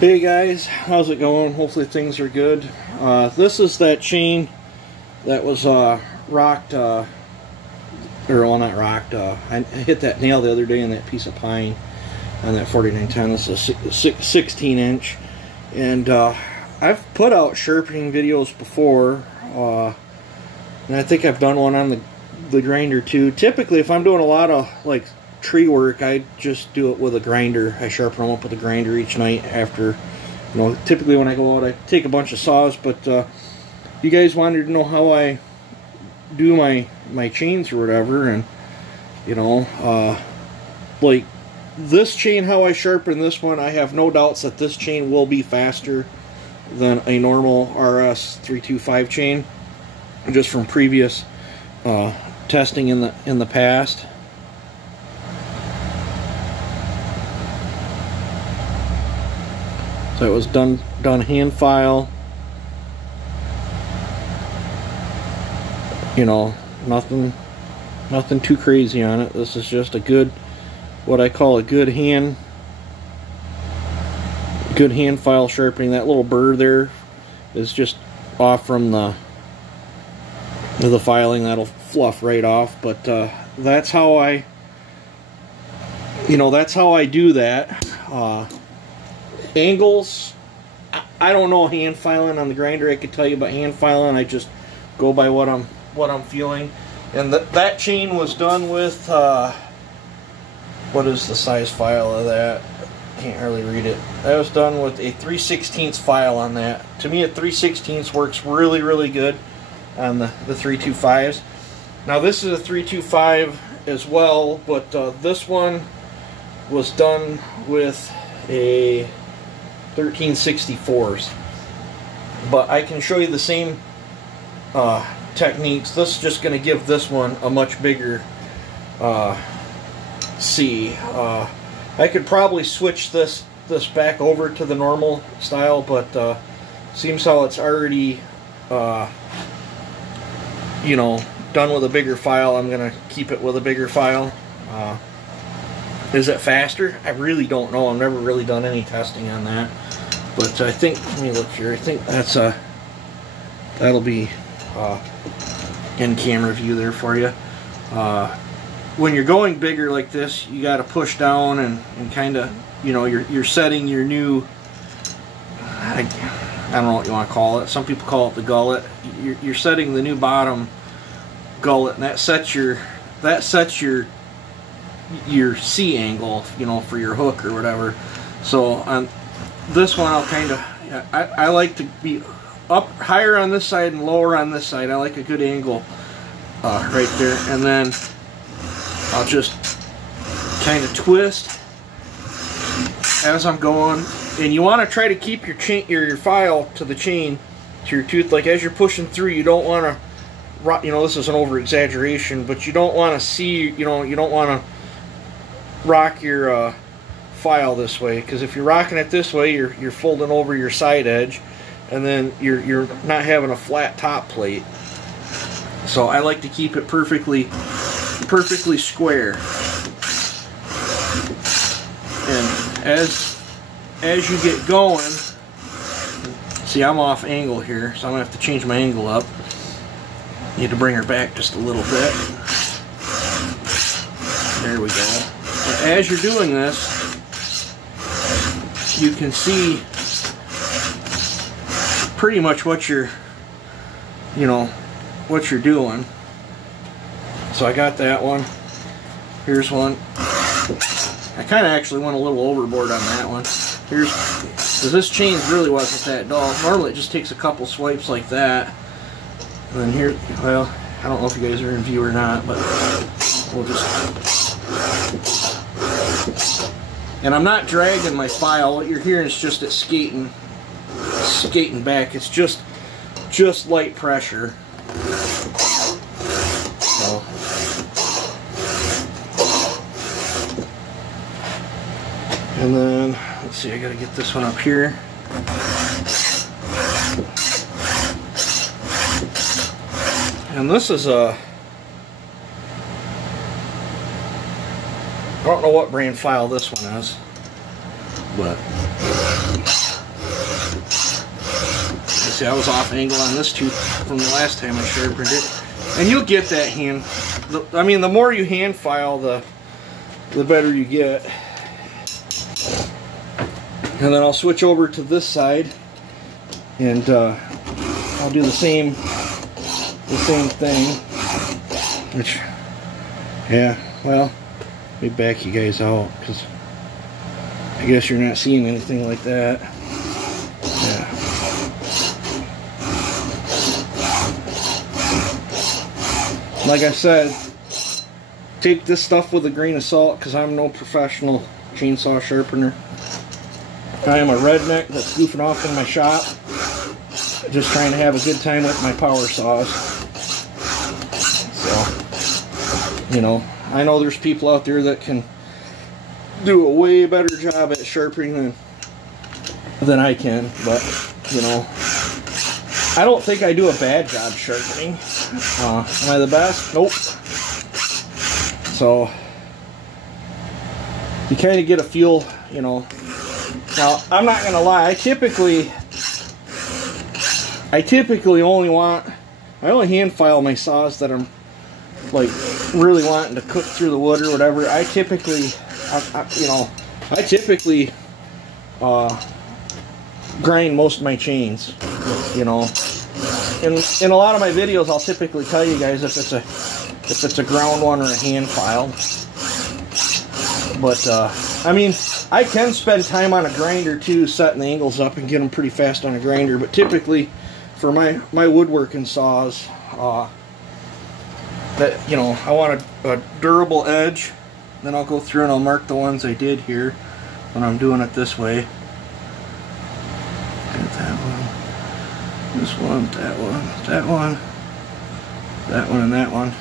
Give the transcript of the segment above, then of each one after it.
Hey guys, how's it going? Hopefully things are good. This is that chain that was rocked, or well, not rocked. I hit that nail the other day in that piece of pine on that 4910. This is a 16 inch, and I've put out sharpening videos before, and I think I've done one on the grinder too. Typically, if I'm doing a lot of like tree work, I just do it with a grinder. I sharpen them up with a grinder each night after, you know, typically when I go out I take a bunch of saws, but you guys wanted to know how I do my chains or whatever, and you know, like this chain, how I sharpen this one, I have no doubts that this chain will be faster than a normal RS 325 chain, just from previous testing in the past. So it was done hand file. You know, nothing too crazy on it. This is just a good, what I call a good hand file sharpening. That little burr there is just off from the filing. That'll fluff right off. But that's how I, that's how I do that. Angles, I don't know hand filing on the grinder. I could tell you about hand filing. I just go by what I'm feeling. And that chain was done with what is the size file of that? Can't hardly read it. That was done with a 3/16 file on that. To me, a 3/16 works really good on the 325s. Now this is a 325 as well, but this one was done with a 13/64s, but I can show you the same techniques. This is just going to give this one a much bigger C. I could probably switch this back over to the normal style, but seems how it's already done with a bigger file. I'm going to keep it with a bigger file. Is it faster? I really don't know. I've never really done any testing on that. But I think, let me look here, I think that's that'll be in camera view there for you. When you're going bigger like this, you got to push down and kind of, you're setting your new, I don't know what you want to call it. Some people call it the gullet. You're setting the new bottom gullet, and that sets your C angle, for your hook or whatever. So on this one, I'll kind of, I like to be up higher on this side and lower on this side. I like a good angle right there, and then I'll just kind of twist as I'm going. And you want to try to keep your chain, your file to the chain, to your tooth. Like as you're pushing through, you don't want to, this is an over exaggeration, but you don't want to see, you don't want to rock your file this way, because if you're rocking it this way, you're folding over your side edge, and then you're not having a flat top plate. So I like to keep it perfectly square. And as you get going, see, I'm off angle here, so I'm gonna have to change my angle up. Need to bring her back just a little bit. There we go. And as you're doing this, you can see pretty much what you're doing. So I got that one. Here's one. I kind of actually went a little overboard on that one. Because this chain really wasn't that dull. Normally it just takes a couple swipes like that. And then here, well, I don't know if you guys are in view or not, but we'll just... And I'm not dragging my file. What you're hearing is just it skating back. It's just light pressure. So. And then, let's see, I gotta get this one up here. And this is a, I don't know what brand file this one is, but See, I was off angle on this tooth from the last time I sharpened it. And you'll get that hand. I mean, the more you hand file, the better you get. And then I'll switch over to this side, and I'll do the same thing. Which, yeah, well, let me back you guys out, because I guess you're not seeing anything like that. Yeah. Like I said, take this stuff with a grain of salt, because I'm no professional chainsaw sharpener. I am a redneck that's goofing off in my shop, just trying to have a good time with my power saws. So, you know, I know there's people out there that can do a way better job at sharpening than I can, but, you know, I don't think I do a bad job sharpening. Am I the best? Nope. So, you kind of get a feel, you know. Now, I'm not going to lie, I typically only hand file my saws that I'm, like, really wanting to cook through the wood or whatever. I typically grind most of my chains, you know. In a lot of my videos, I'll typically tell you guys if it's a ground one or a hand file. But, I mean, I can spend time on a grinder too, setting the angles up and get them pretty fast on a grinder. But typically, for my woodworking saws, that, you know, I want a durable edge. Then I'll go through and I'll mark the ones I did here when I'm doing it this way. Got that one, this one, that one, that one, that one, and that one.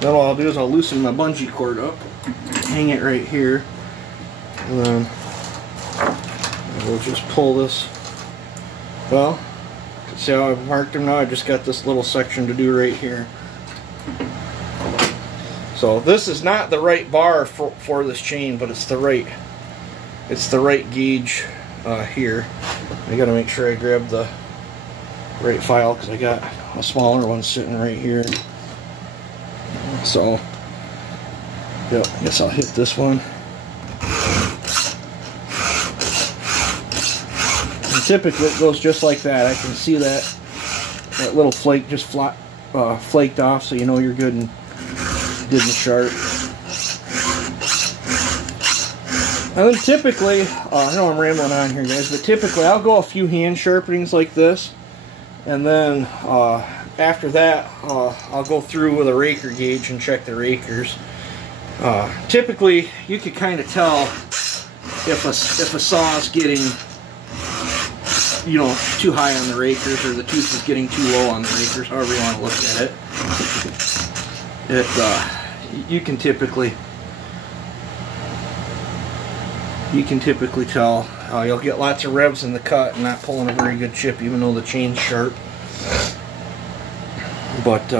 Then what I'll do is I'll loosen my bungee cord up, hang it right here, and then we'll just pull this. Well, see how I've marked them now? I just got this little section to do right here. So this is not the right bar for this chain, but it's the right gauge here. I got to make sure I grab the right file because I got a smaller one sitting right here. So, yep, I guess I'll hit this one. And typically it goes just like that. I can see that little flake just flaked off, so you know you're good and sharp. And then typically, I know I'm rambling on here, guys, but typically I'll go a few hand sharpenings like this, and then after that, I'll go through with a raker gauge and check the rakers. Typically, you can kind of tell if a saw is getting, you know, too high on the rakers, or the tooth is getting too low on the rakers, however you want to look at it. You can typically tell. You'll get lots of revs in the cut and not pulling a very good chip, even though the chain's sharp. But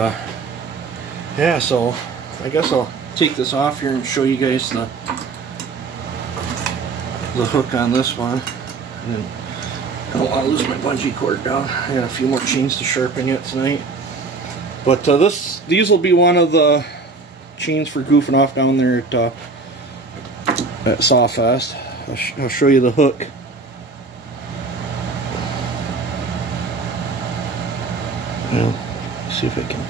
yeah, so I guess I'll take this off here and show you guys the hook on this one. And then I don't want to lose my bungee cord down. I got a few more chains to sharpen yet tonight. But these will be one of the chains for goofing off down there at Sawfest. I'll show you the hook. Well, see if I can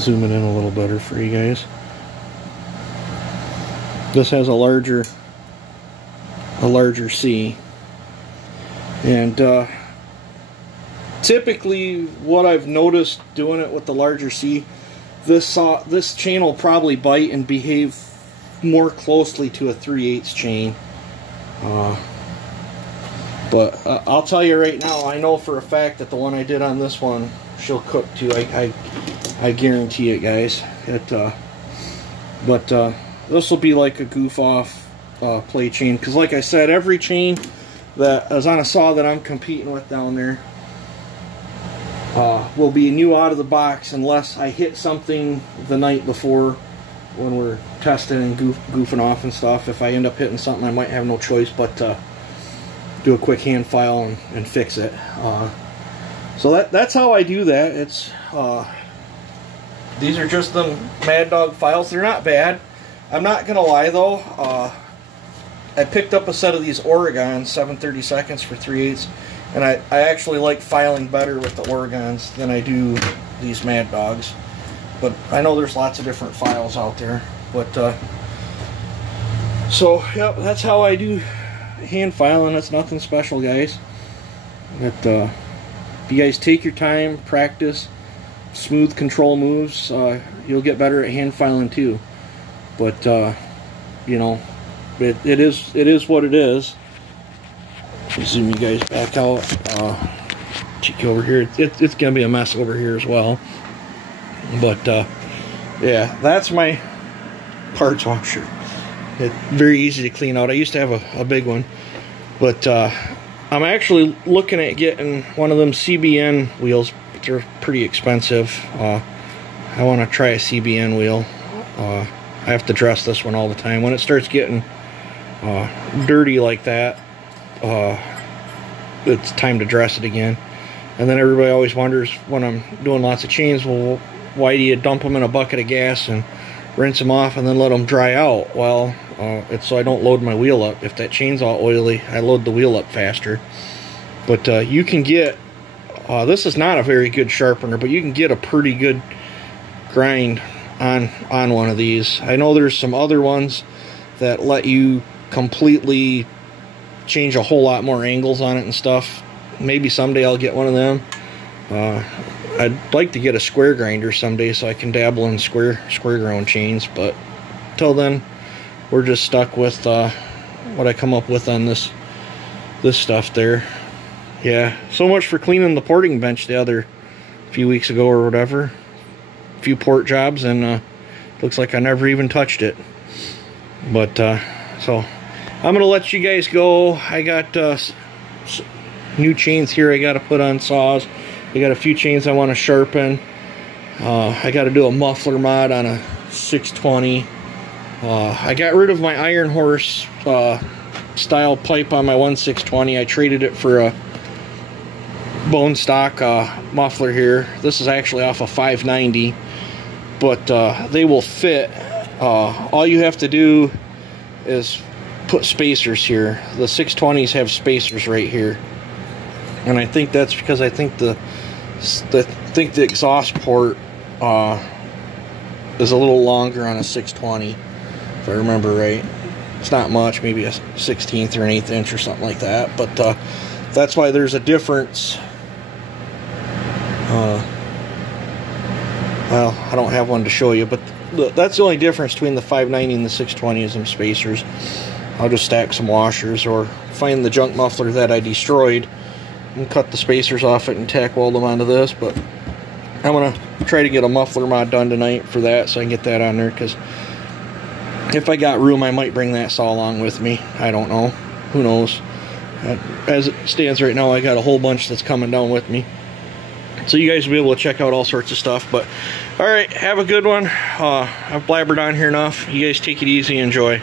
zoom it in a little better for you guys. This has a larger C, and typically what I've noticed doing it with the larger C, this chain will probably bite and behave more closely to a 3/8 chain. But I'll tell you right now, I know for a fact that the one I did on this one, she'll cook too. I guarantee it, guys. But this will be like a goof off play chain, because like I said, every chain that is on a saw that I'm competing with down there will be new out of the box, unless I hit something the night before when we're testing and goofing off and stuff. If I end up hitting something, I might have no choice but to do a quick hand file and fix it. So that's how I do that. It's these are just the Mad Dog files. They're not bad. I'm not gonna lie though. I picked up a set of these Oregon 7/32 for 3/8, and I actually like filing better with the Oregons than I do these Mad Dogs. But I know there's lots of different files out there. But so yep, that's how I do hand filing. It's nothing special, guys. But if you guys take your time, practice smooth control moves, you'll get better at hand filing too. But you know, it is what it is. Zoom you guys back out. Check over here. It's gonna be a mess over here as well. But yeah, that's my parts washer. It's very easy to clean out. I used to have a big one, but I'm actually looking at getting one of them CBN wheels, but they're pretty expensive. I want to try a CBN wheel. I have to dress this one all the time. When it starts getting dirty like that, it's time to dress it again. And then everybody always wonders when I'm doing lots of chains, well, why do you dump them in a bucket of gas and rinse them off and then let them dry out? Well, it's so I don't load my wheel up. If that chain's all oily, I load the wheel up faster. But you can get, this is not a very good sharpener, but you can get a pretty good grind on one of these. I know there's some other ones that let you completely change a whole lot more angles on it and stuff. Maybe someday I'll get one of them. I'd like to get a square grinder someday so I can dabble in square ground chains, but till then we're just stuck with what I come up with on this stuff there. Yeah, so much for cleaning the porting bench the other few weeks ago or whatever. A few port jobs, and looks like I never even touched it. But so I'm gonna let you guys go. I got new chains here I got to put on saws. I got a few chains I want to sharpen. I got to do a muffler mod on a 620. I got rid of my Iron Horse style pipe on my 1620. I traded it for a bone stock muffler here. This is actually off a 590, but they will fit. All you have to do is put spacers here. The 620s have spacers right here, and I think that's because I think the exhaust port is a little longer on a 620, if I remember right. It's not much, maybe a 16th or an 1/8 inch or something like that, but that's why there's a difference. Well, I don't have one to show you, but that's the only difference between the 590 and the 620 is them spacers. I'll just stack some washers or find the junk muffler that I destroyed and cut the spacers off it and tack weld them onto this. But I'm gonna try to get a muffler mod done tonight for that, so I can get that on there, because if I got room I might bring that saw along with me. I don't know, who knows. As it stands right now, I got a whole bunch that's coming down with me, so you guys will be able to check out all sorts of stuff. But all right, have a good one. I've blabbered on here enough. You guys take it easy, enjoy.